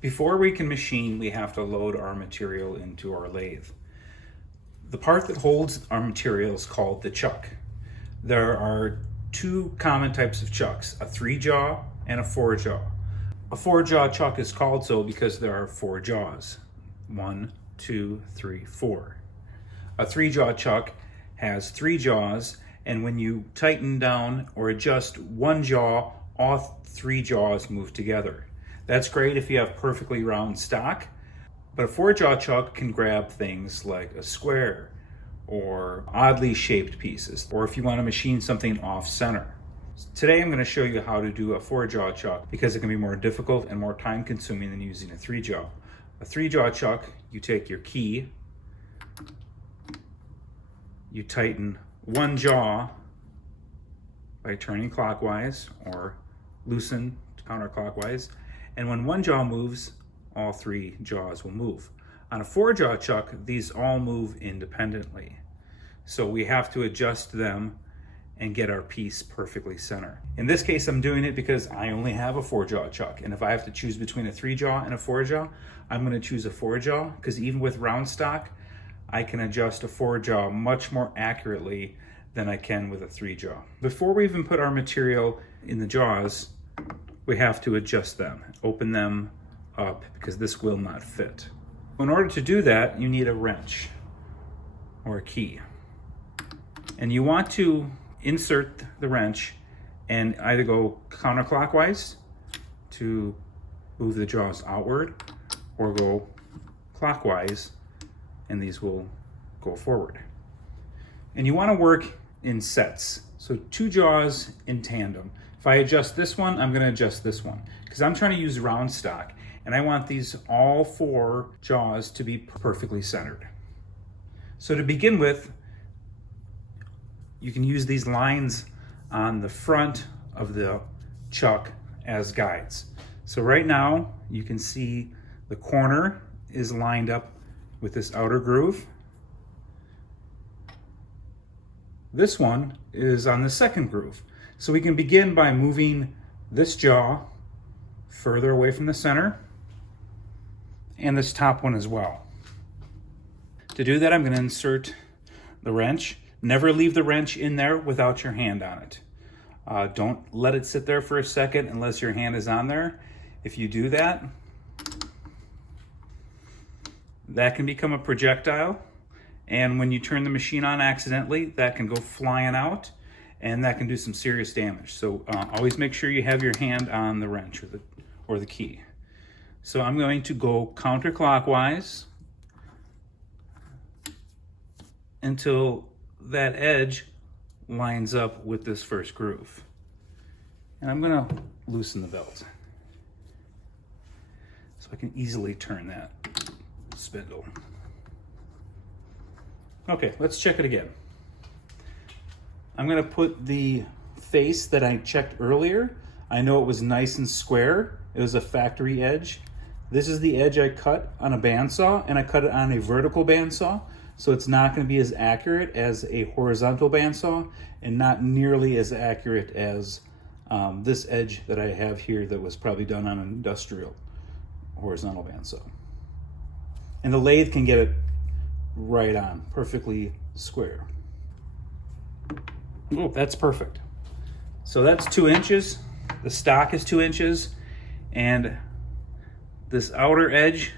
Before we can machine, we have to load our material into our lathe. The part that holds our material is called the chuck. There are two common types of chucks, a 3-jaw and a 4-jaw. A 4-jaw chuck is called so because there are 4 jaws. 1, 2, 3, 4. A 3-jaw chuck has 3 jaws, and when you tighten down or adjust one jaw, all 3 jaws move together. That's great if you have perfectly round stock, but a 4-jaw chuck can grab things like a square or oddly shaped pieces, or if you want to machine something off center. Today I'm going to show you how to do a 4-jaw chuck because it can be more difficult and more time consuming than using a 3-jaw. A 3-jaw chuck, you take your key, you tighten one jaw by turning clockwise or loosen counterclockwise, and when one jaw moves, all 3 jaws will move. On a 4-jaw chuck, these all move independently. So we have to adjust them and get our piece perfectly center. In this case, I'm doing it because I only have a 4-jaw chuck. And if I have to choose between a 3-jaw and a 4-jaw, I'm gonna choose a 4-jaw because even with round stock, I can adjust a 4-jaw much more accurately than I can with a 3-jaw. Before we even put our material in the jaws, we have to adjust them, open them up because this will not fit. In order to do that, you need a wrench or a key. And you want to insert the wrench and either go counterclockwise to move the jaws outward or go clockwise and these will go forward. And you want to work in sets. So 2 jaws in tandem. If I adjust this one, I'm going to adjust this one because I'm trying to use round stock and I want these all 4 jaws to be perfectly centered. So to begin with, you can use these lines on the front of the chuck as guides. So right now you can see the corner is lined up with this outer groove. This one is on the second groove. So we can begin by moving this jaw further away from the center and this top one as well. To do that, I'm going to insert the wrench. Never leave the wrench in there without your hand on it. Don't let it sit there for a second unless your hand is on there. If you do that, that can become a projectile. And when you turn the machine on accidentally, that can go flying out and that can do some serious damage. So always make sure you have your hand on the wrench or the key. So I'm going to go counterclockwise until that edge lines up with this first groove. And I'm gonna loosen the belt so I can easily turn that spindle. Okay, let's check it again. I'm gonna put the face that I checked earlier. I know it was nice and square. It was a factory edge. This is the edge I cut on a bandsaw, and I cut it on a vertical bandsaw. So it's not going to be as accurate as a horizontal bandsaw and not nearly as accurate as this edge that I have here that was probably done on an industrial horizontal bandsaw. And the lathe can get it right on, perfectly square. Oh, that's perfect. So that's 2 inches. The stock is 2 inches, and this outer edge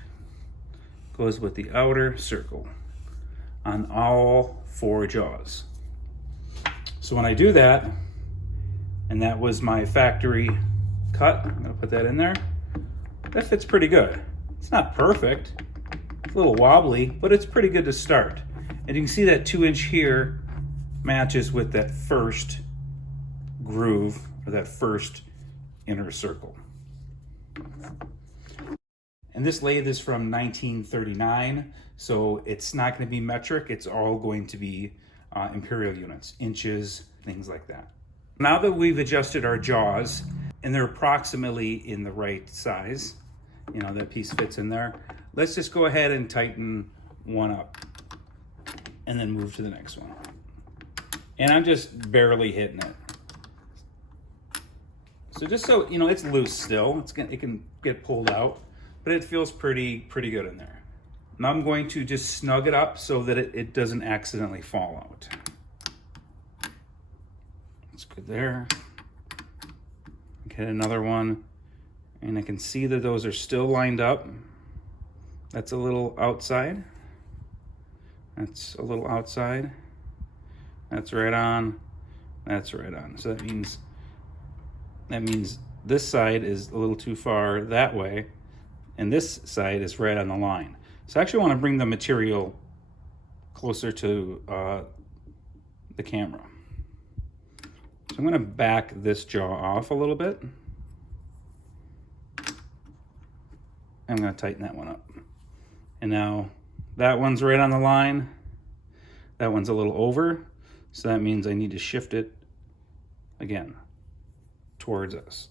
goes with the outer circle on all 4 jaws. So when I do that, and that was my factory cut, I'm gonna put that in there, that fits pretty good. It's not perfect, it's a little wobbly, but it's pretty good to start. And you can see that 2 inch here matches with that first groove, or that first inner circle. And this lathe is from 1939, so it's not going to be metric. It's all going to be imperial units, inches, things like that. Now that we've adjusted our jaws, and they're approximately in the right size, you know, that piece fits in there, let's just go ahead and tighten one up and then move to the next one. And I'm just barely hitting it. So just so, you know, it's loose still. It can get pulled out. but it feels pretty good in there. Now I'm going to just snug it up so that it doesn't accidentally fall out. That's good there. Get another one, and I can see that those are still lined up. That's a little outside. That's a little outside. That's right on. That's right on. So that means this side is a little too far that way, and this side is right on the line. So I actually want to bring the material closer to the camera. So I'm going to back this jaw off a little bit. I'm going to tighten that one up. And now that one's right on the line. That one's a little over. So that means I need to shift it again towards us.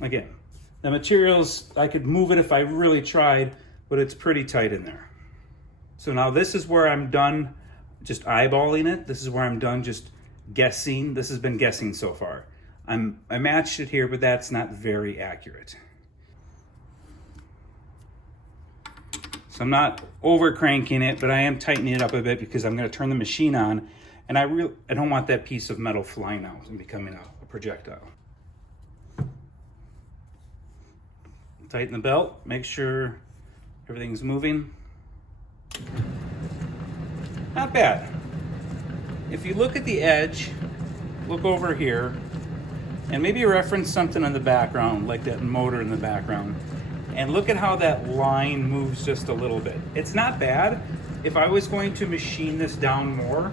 Again, the materials, I could move it if I really tried, but it's pretty tight in there. So now this is where I'm done just eyeballing it. This is where I'm done just guessing. This has been guessing so far. I matched it here, but that's not very accurate. So I'm not over cranking it, but I am tightening it up a bit because I'm going to turn the machine on, and I don't want that piece of metal flying out and becoming a projectile. Tighten the belt, make sure everything's moving. Not bad. If you look at the edge, look over here, and maybe reference something in the background, like that motor in the background, and look at how that line moves just a little bit. It's not bad. If I was going to machine this down more,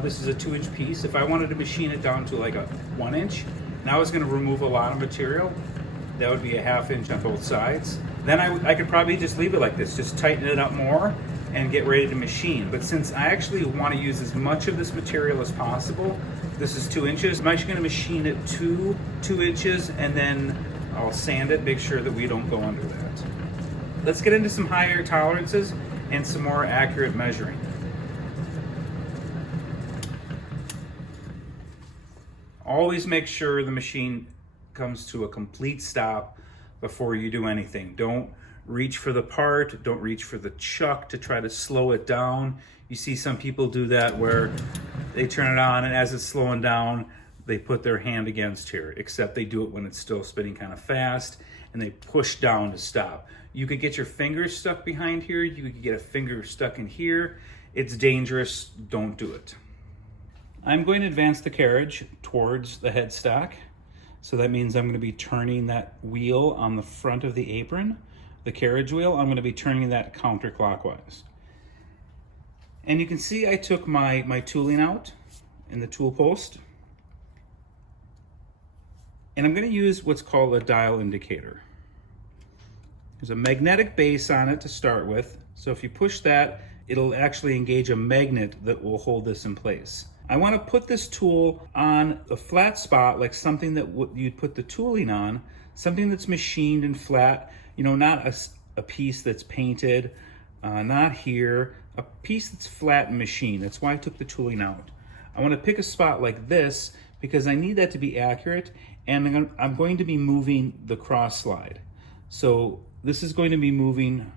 this is a 2-inch piece. If I wanted to machine it down to like a 1-inch, and I was going to remove a lot of material, that would be a 1/2 inch on both sides. Then I could probably just leave it like this, just tighten it up more and get ready to machine. But since I actually want to use as much of this material as possible, this is 2 inches, I'm actually going to machine it to 2 inches, and then I'll sand it, make sure that we don't go under that. Let's get into some higher tolerances and some more accurate measuring. Always make sure the machine comes to a complete stop before you do anything. Don't reach for the part, don't reach for the chuck to try to slow it down. You see some people do that where they turn it on, and as it's slowing down, they put their hand against here, except they do it when it's still spinning kind of fast, and they push down to stop. You could get your fingers stuck behind here, you could get a finger stuck in here. It's dangerous, don't do it. I'm going to advance the carriage towards the headstock. So that means I'm going to be turning that wheel on the front of the apron, the carriage wheel. I'm going to be turning that counterclockwise. And you can see I took my tooling out in the tool post. And I'm going to use what's called a dial indicator. There's a magnetic base on it to start with. So if you push that, it'll actually engage a magnet that will hold this in place. I want to put this tool on a flat spot, like something that you'd put the tooling on, something that's machined and flat, you know, not a piece that's painted, not here, a piece that's flat and machined. That's why I took the tooling out. I want to pick a spot like this because I need that to be accurate, and I'm going to be moving the cross slide. So this is going to be moving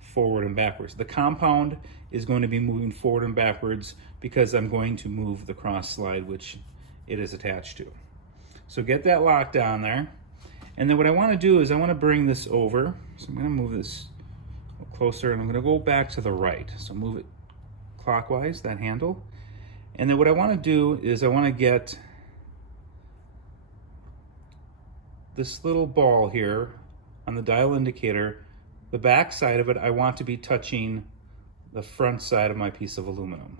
forward and backwards. The compound is going to be moving forward and backwards because I'm going to move the cross slide, which it is attached to. So get that locked down there. And then what I want to do is I want to bring this over. So I'm going to move this closer, and I'm going to go back to the right. So move it clockwise, that handle. And then what I want to do is I want to get this little ball here on the dial indicator. The back side of it, I want to be touching the front side of my piece of aluminum.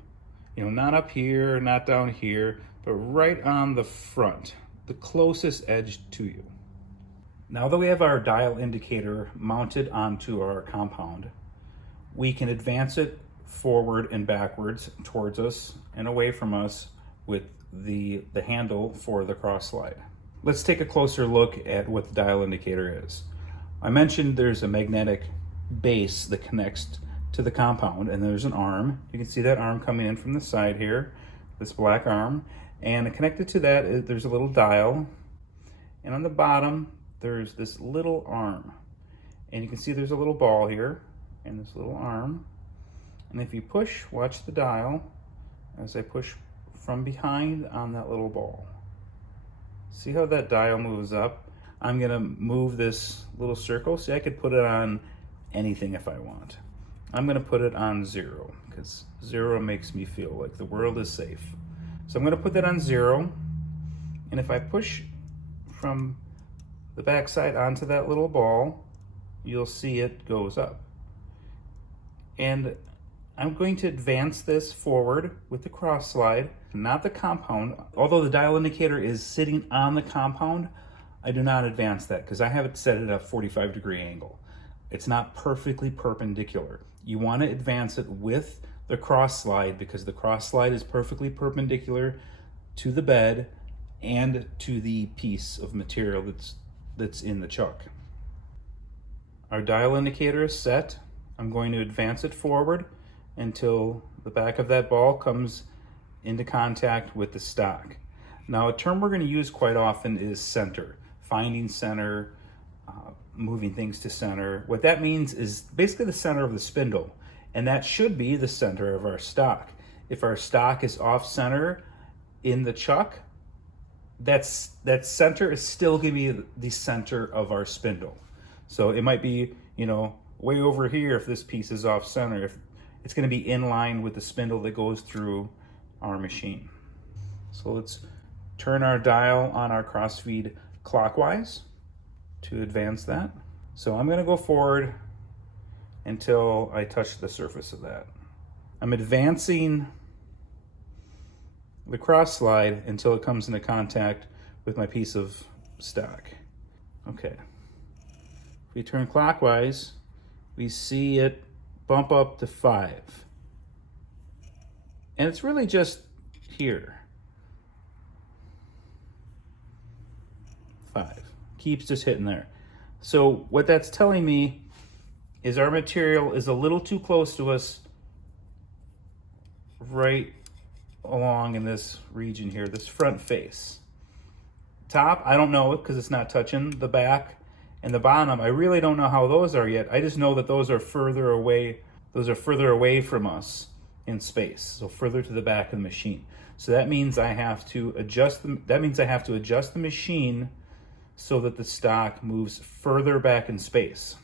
You know, not up here, not down here, but right on the front, the closest edge to you. Now that we have our dial indicator mounted onto our compound, we can advance it forward and backwards towards us and away from us with the handle for the cross slide. Let's take a closer look at what the dial indicator is. I mentioned there's a magnetic base that connects to the compound, and there's an arm. You can see that arm coming in from the side here, this black arm. And connected to that, there's a little dial. And on the bottom, there's this little arm. And you can see there's a little ball here and this little arm. And if you push, watch the dial as I push from behind on that little ball. See how that dial moves up? I'm gonna move this little circle. See, I could put it on anything if I want. I'm gonna put it on 0 because 0 makes me feel like the world is safe. So I'm gonna put that on 0. And if I push from the back side onto that little ball, you'll see it goes up. And I'm going to advance this forward with the cross slide, not the compound. Although the dial indicator is sitting on the compound, I do not advance that because I have it set at a 45-degree angle. It's not perfectly perpendicular. You want to advance it with the cross slide because the cross slide is perfectly perpendicular to the bed and to the piece of material that's in the chuck. Our dial indicator is set. I'm going to advance it forward until the back of that ball comes into contact with the stock. Now, a term we're going to use quite often is center, finding center, moving things to center. What that means is basically the center of the spindle, and that should be the center of our stock. If our stock is off center in the chuck, that center is still going to be the center of our spindle. So it might be, way over here if this piece is off center. If it's going to be in line with the spindle that goes through our machine. So let's turn our dial on our crossfeed clockwise to advance that. So I'm going to go forward until I touch the surface of that. I'm advancing the cross slide until it comes into contact with my piece of stock. Okay. If we turn clockwise, we see it bump up to 5. And it's really just here. 5. Keeps just hitting there. So what that's telling me is our material is a little too close to us right along in this region here, this front face. Top, I don't know it because it's not touching the back, and the bottom, I really don't know how those are yet. I just know that those are further away. Those are further away from us in space, so further to the back of the machine. So that means I have to adjust the machine so that the stock moves further back in space.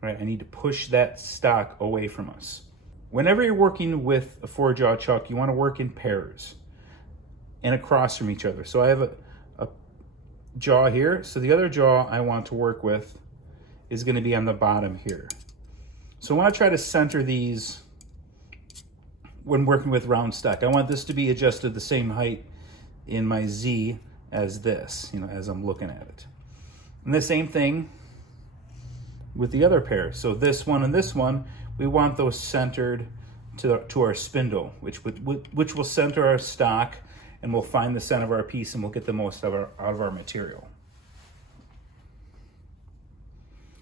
Right? I need to push that stock away from us. Whenever you're working with a 4-jaw chuck, you want to work in pairs and across from each other. So I have a jaw here. So the other jaw I want to work with is going to be on the bottom here. So I want to try to center these when working with round stock. I want this to be adjusted the same height in my Z as this, as I'm looking at it. And the same thing with the other pair. So this one and this one, we want those centered to our spindle, which will center our stock, and we'll find the center of our piece and we'll get the most out of our material.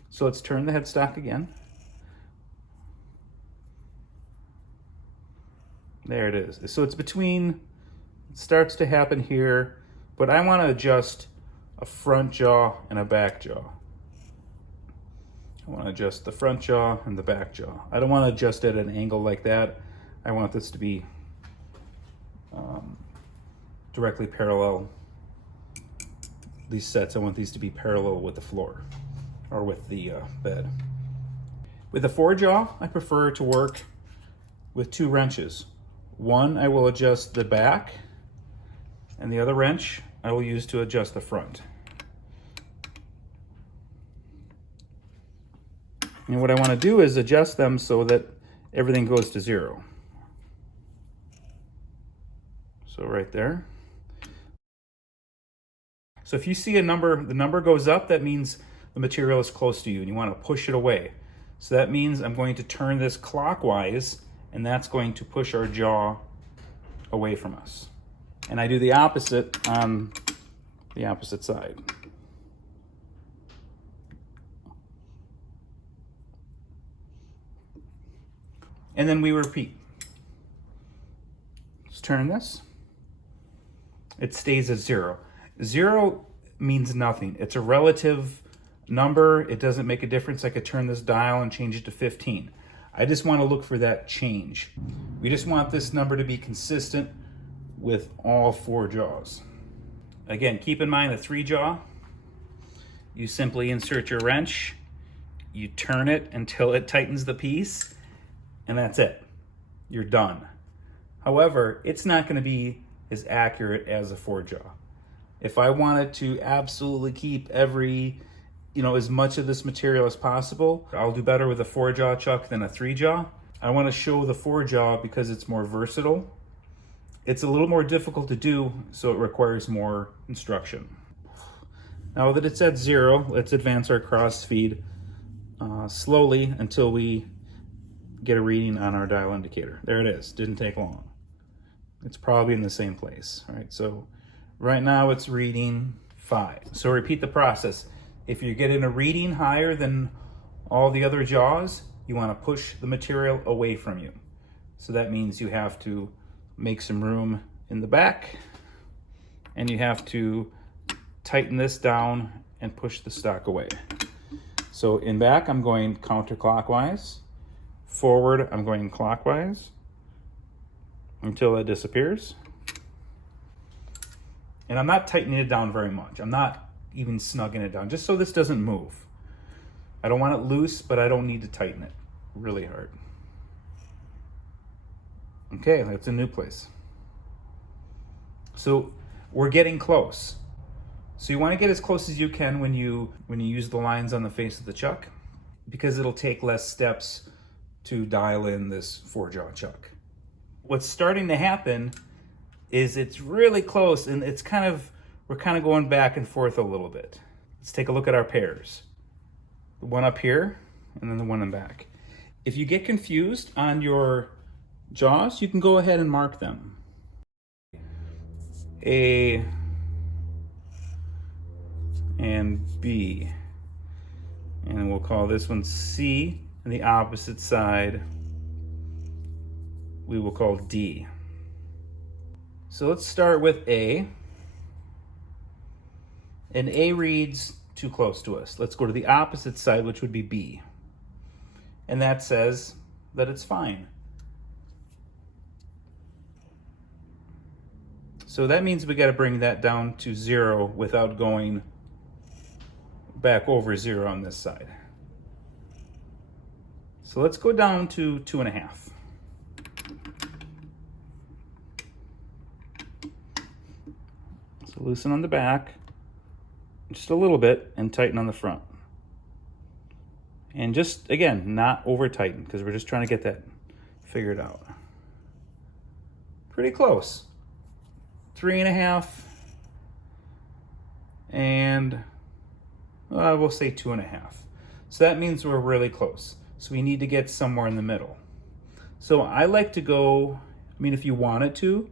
So let's turn the headstock again. There it is. So it's it starts to happen here, but I want to adjust a front jaw and a back jaw. I want to adjust the front jaw and the back jaw. I don't want to adjust it at an angle like that. I want this to be directly parallel. These sets, I want these to be parallel with the floor or with the bed. With the 4-jaw, I prefer to work with 2 wrenches. One, I will adjust the back, and the other wrench I will use to adjust the front. And what I want to do is adjust them so that everything goes to 0. So right there. So if you see a number, the number goes up, that means the material is close to you and you want to push it away. So that means I'm going to turn this clockwise, and that's going to push our jaw away from us. And I do the opposite on the opposite side. and then we repeat. Let's turn this. It stays at 0. 0 means nothing. It's a relative number. It doesn't make a difference. I could turn this dial and change it to 15. I just want to look for that change. We just want this number to be consistent with all 4 jaws. Again, keep in mind the 3 jaw. You simply insert your wrench, you turn it until it tightens the piece, and that's it. You're done. However, it's not going to be as accurate as a 4 jaw. If I wanted to absolutely keep every, as much of this material as possible, I'll do better with a 4 jaw chuck than a 3 jaw. I want to show the 4 jaw because it's more versatile. It's a little more difficult to do, so it requires more instruction. Now that it's at 0, let's advance our cross feed slowly until we get a reading on our dial indicator. There it is. Didn't take long. It's probably in the same place. All right, so right now it's reading 5. So repeat the process. If you're getting a reading higher than all the other jaws, you want to push the material away from you. So that means you have to make some room in the back, and you have to tighten this down and push the stock away. So in back, I'm going counterclockwise. Forward, I'm going clockwise until it disappears. And I'm not tightening it down very much. I'm not even snugging it down, just so this doesn't move. I don't want it loose, but I don't need to tighten it really hard. Okay, that's a new place. So we're getting close. So you want to get as close as you can when you use the lines on the face of the chuck, because it'll take less steps to dial in this 4 jaw chuck. What's starting to happen is it's really close, and we're kind of going back and forth a little bit. Let's take a look at our pairs. The one up here and then the one in back. If you get confused on your jaws, you can go ahead and mark them. A and B. And we'll call this one C, and the opposite side we will call D. So let's start with A. And A reads too close to us. Let's go to the opposite side, which would be B. And that says that it's fine. So that means we got to bring that down to 0 without going back over 0 on this side. So let's go down to 2.5. So loosen on the back just a little bit and tighten on the front. And just, again, not over tighten, because we're just trying to get that figured out. Pretty close. 3.5 and we'll say 2.5. So that means we're really close. So we need to get somewhere in the middle. So I like to go, if you wanted to,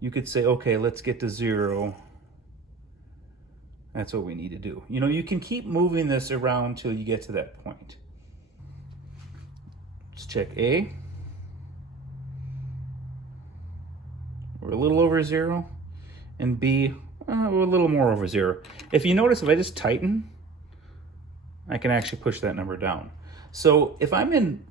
you could say, okay, let's get to 0. That's what we need to do. You can keep moving this around till you get to that point. Let's check A. We're a little over 0. And B, we're a little more over 0. If you notice, if I just tighten, I can actually push that number down. So if I'm in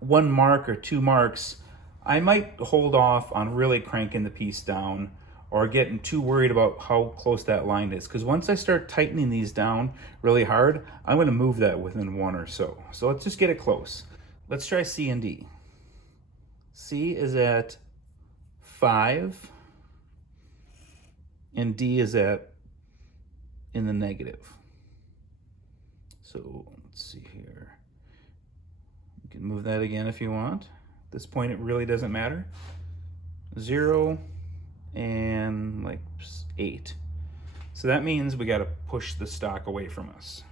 1 mark or 2 marks, I might hold off on really cranking the piece down or getting too worried about how close that line is. Because once I start tightening these down really hard, I'm going to move that within 1 or so. So let's just get it close. Let's try C and D. C is at 5. And D is in the negative. So let's see here. You can move that again if you want. At this point, it really doesn't matter. 0 and like 8. So that means we got to push the stock away from us.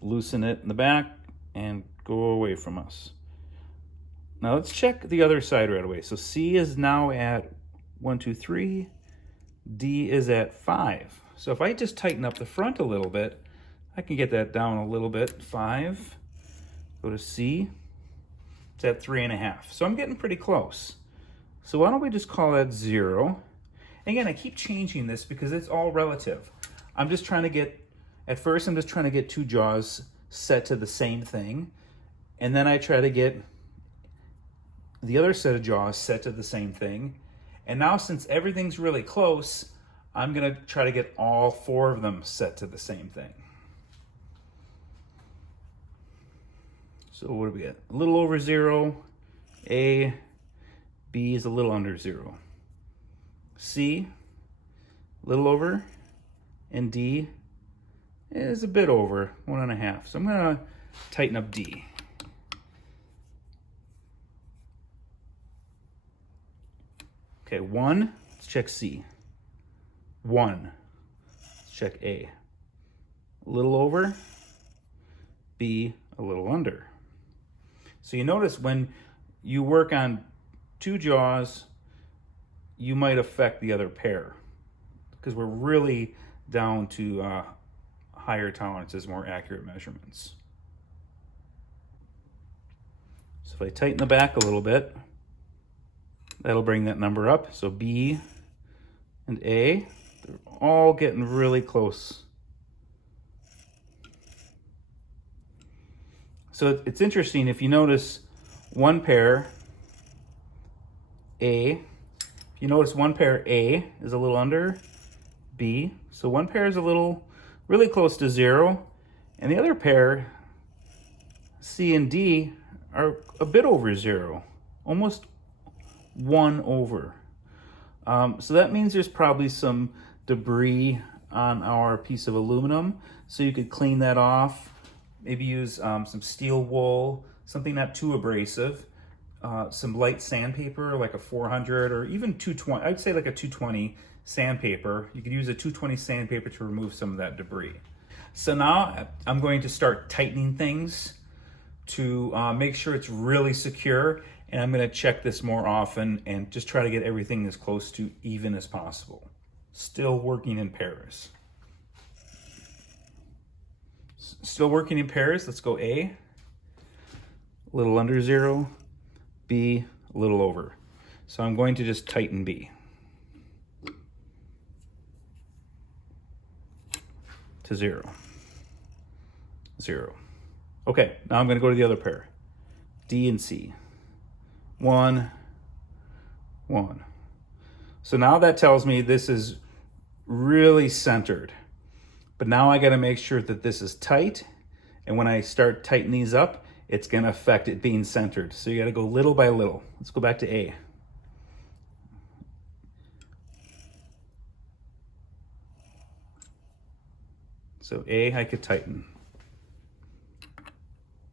Loosen it in the back and go away from us. Now let's check the other side right away. So C is now at 1, 2, 3. D is at 5. So if I just tighten up the front a little bit, I can get that down a little bit. 5. Go to C. It's at 3.5. So I'm getting pretty close. So why don't we just call that 0? And again, I keep changing this because it's all relative. I'm just trying to get, at first I'm just trying to get two jaws set to the same thing. And then I try to get the other set of jaws set to the same thing. And now since everything's really close, I'm gonna try to get all 4 of them set to the same thing. So what do we get? A little over 0, A, B is a little under 0. C, a little over, and D is a bit over, 1.5. So I'm gonna tighten up D. Okay, 1, let's check C. 1, let's check A. A little over, B, a little under. So you notice when you work on 2 jaws, you might affect the other pair because we're really down to higher tolerances, more accurate measurements. So if I tighten the back a little bit, that'll bring that number up. So B and A, they're all getting really close. So it's interesting, if you notice one pair, A, if you notice one pair A is a little under B, so one pair is a little, really close to 0, and the other pair, C and D, are a bit over 0, almost 1 over. So that means there's probably some debris on our piece of aluminum, so you could clean that off. Maybe use some steel wool, something not too abrasive, some light sandpaper like a 400 or even 220. I'd say like a 220 sandpaper. You could use a 220 sandpaper to remove some of that debris. So now I'm going to start tightening things to make sure it's really secure, and I'm going to check this more often and just try to get everything as close to even as possible. Still working in pairs. Still working in pairs. Let's go A, a little under 0, B, a little over. So I'm going to just tighten B to 0, 0. Okay, now I'm going to go to the other pair, D and C. 1, 1. So now that tells me this is really centered. But now I got to make sure that this is tight, and when I start tightening these up, it's going to affect it being centered. So you got to go little by little. Let's go back to A. So A I could tighten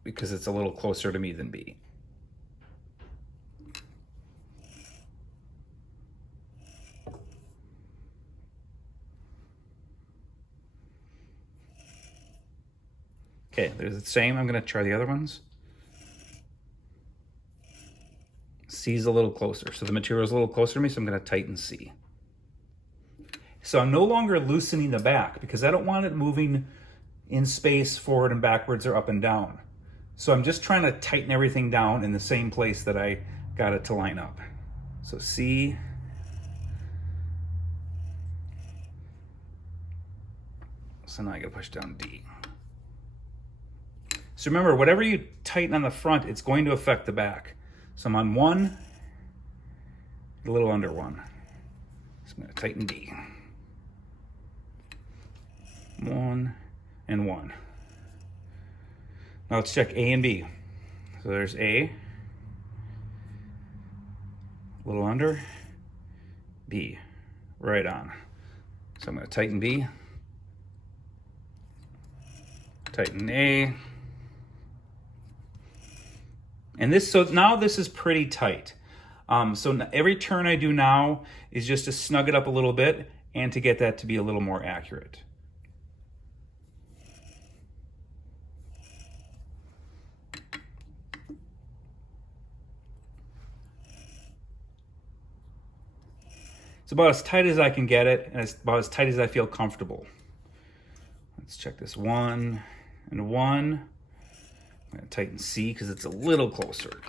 because it's a little closer to me than B. Okay, there's the same. I'm going to try the other ones. C's a little closer. So the material is a little closer to me, so I'm going to tighten C. So I'm no longer loosening the back because I don't want it moving in space forward and backwards or up and down. So I'm just trying to tighten everything down in the same place that I got it to line up. So C. So now I got to push down D. So remember, whatever you tighten on the front, it's going to affect the back. So I'm on 1, a little under 1. So I'm going to tighten D. 1 and 1. Now let's check A and B. So there's A, a little under, B, right on. So I'm going to tighten B, tighten A. And this, so now this is pretty tight. So every turn I do now is just to snug it up a little bit and to get that to be a little more accurate. It's about as tight as I can get it, and it's about as tight as I feel comfortable. Let's check this. 1 and 1. I'm going to tighten C because it's a little closer.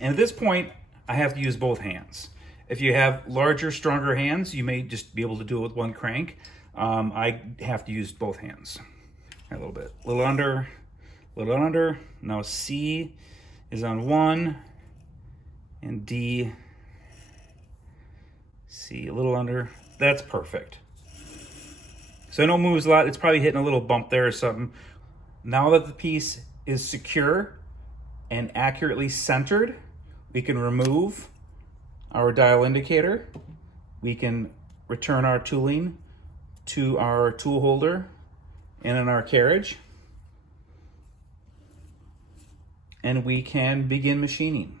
And at this point, I have to use both hands. If you have larger, stronger hands, you may just be able to do it with one crank. I have to use both hands. A little bit, a little under, a little under. Now C is on 1, and D, C, a little under. That's perfect. So I know it moves a lot. It's probably hitting a little bump there or something. Now that the piece is secure and accurately centered, we can remove our dial indicator. We can return our tooling to our tool holder and in our carriage. And we can begin machining.